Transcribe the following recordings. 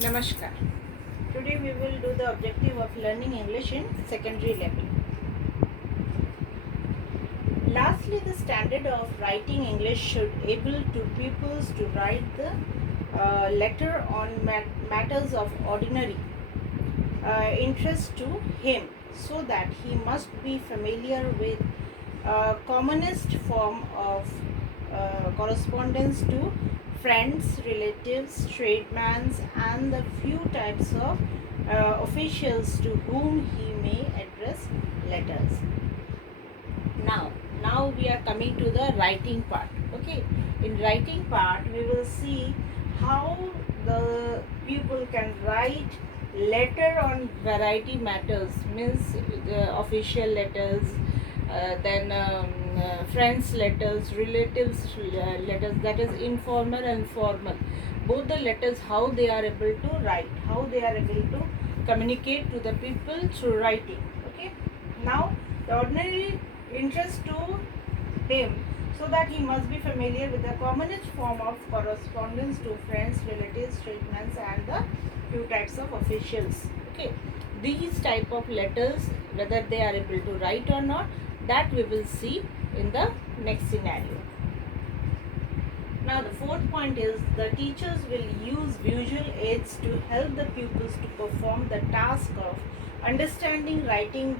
Namaskar. Today we will do the objective of learning English in secondary level. Lastly, the standard of writing English should able to pupils to write the letter on matters of ordinary interest to him, so that he must be familiar with commonest form of correspondence to friends, relatives, tradesmen, and the few types of officials to whom he may address letters. Now we are coming to the writing part. Okay, in writing part we will see how the pupil can write letter on variety matters, means the official letters, then friends letters, relatives letters, that is informal and formal, both the letters, how they are able to write, how they are able to communicate to the people through writing. Okay, now the ordinary interest to him, so that he must be familiar with the commonest form of correspondence to friends, relatives, tradesmen, and the few types of officials. Okay, these type of letters, whether they are able to write or not, that we will see in the next scenario. Now the fourth point is the teachers will use visual aids to help the pupils to perform the task of understanding, writing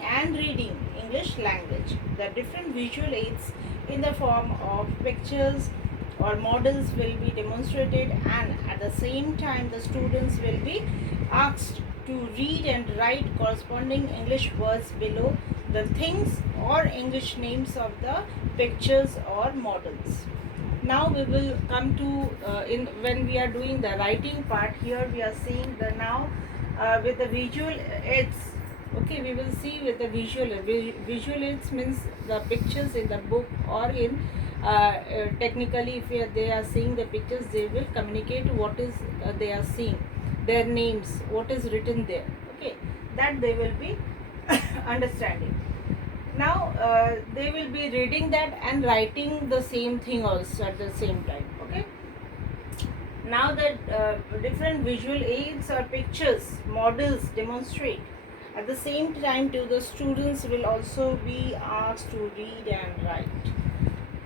and reading English language. The different visual aids in the form of pictures or models will be demonstrated, and at the same time the students will be asked to read and write corresponding English words below the things or English names of the pictures or models. Now we will come to in when we are doing the writing part. Here we are seeing the now with the visual aids. Okay, we will see with the visual aids, means the pictures in the book or in technically if they are seeing the pictures, they will communicate what is they are seeing, their names, what is written there. Okay, that they will be understanding. Now they will be reading that and writing the same thing also at the same time. Okay, now that different visual aids or pictures, models demonstrate, at the same time too the students will also be asked to read and write.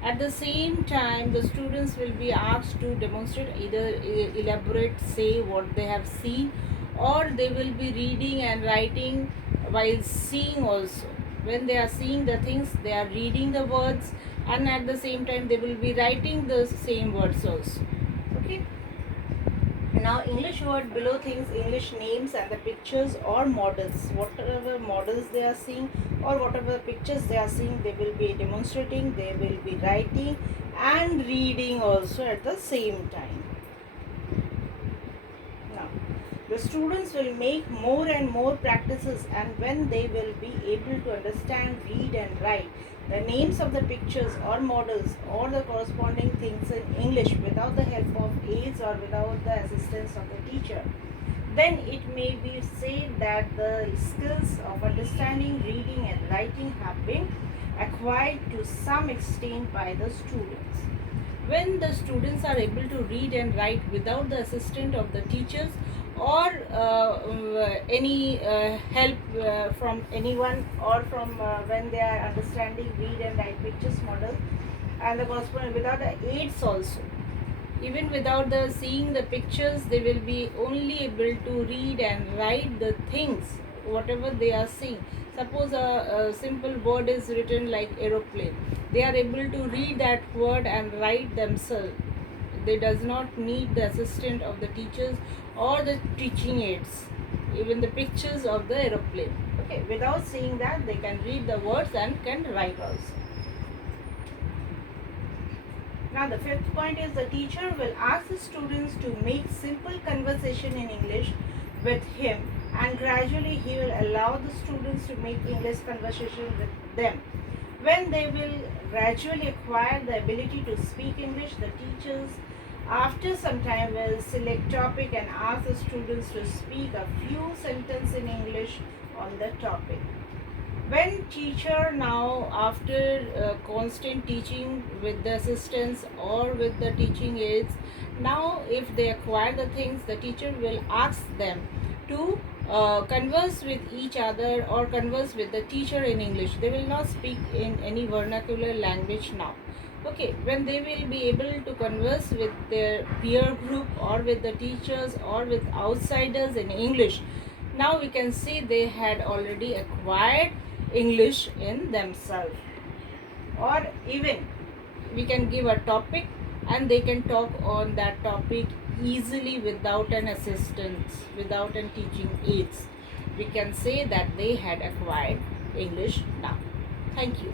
At the same time the students will be asked to demonstrate, either elaborate, say what they have seen, or they will be reading and writing while seeing also. When they are seeing the things, they are reading the words, and at the same time they will be writing the same words also. Okay, now English word below things, English names and the pictures or models, whatever models they are seeing or whatever pictures they are seeing, they will be demonstrating, they will be writing and reading also at the same time. Now the students will make more and more practices, and when they will be able to understand, read and write the names of the pictures or models or the corresponding things in English without the help of aids or without the assistance of the teacher, then it may be said that the skills of understanding, reading and writing have been acquired to some extent by the students. When the students are able to read and write without the assistance of the teachers or any help from anyone, or from when they are understanding, read and write pictures, models and the corresponding, without the aids also, even without the seeing the pictures, they will be only able to read and write the things whatever they are seeing. Suppose a simple word is written like aeroplane, they are able to read that word and write themselves. They does not need the assistance of the teachers or the teaching aids, even the pictures of the aeroplane. Okay, without seeing that, they can read the words and can write also. Now the fifth point is the teacher will ask the students to make simple conversation in English with him, and gradually he will allow the students to make English conversation with them. When they will gradually acquire the ability to speak English, the teachers after some time will select topic and ask the students to speak a few sentences in English on the topic. when teacher now, after constant teaching with the assistants or with the teaching aids, now if they acquire the things, the teacher will ask them to converse with each other or converse with the teacher in English. They will not speak in any vernacular language now. Okay, when they will be able to converse with their peer group or with the teachers or with outsiders in English, now we can see they had already acquired English in themselves. Or even we can give a topic and they can talk on that topic easily without an assistance, without an teaching aids. We can say that they had acquired English now. Thank you.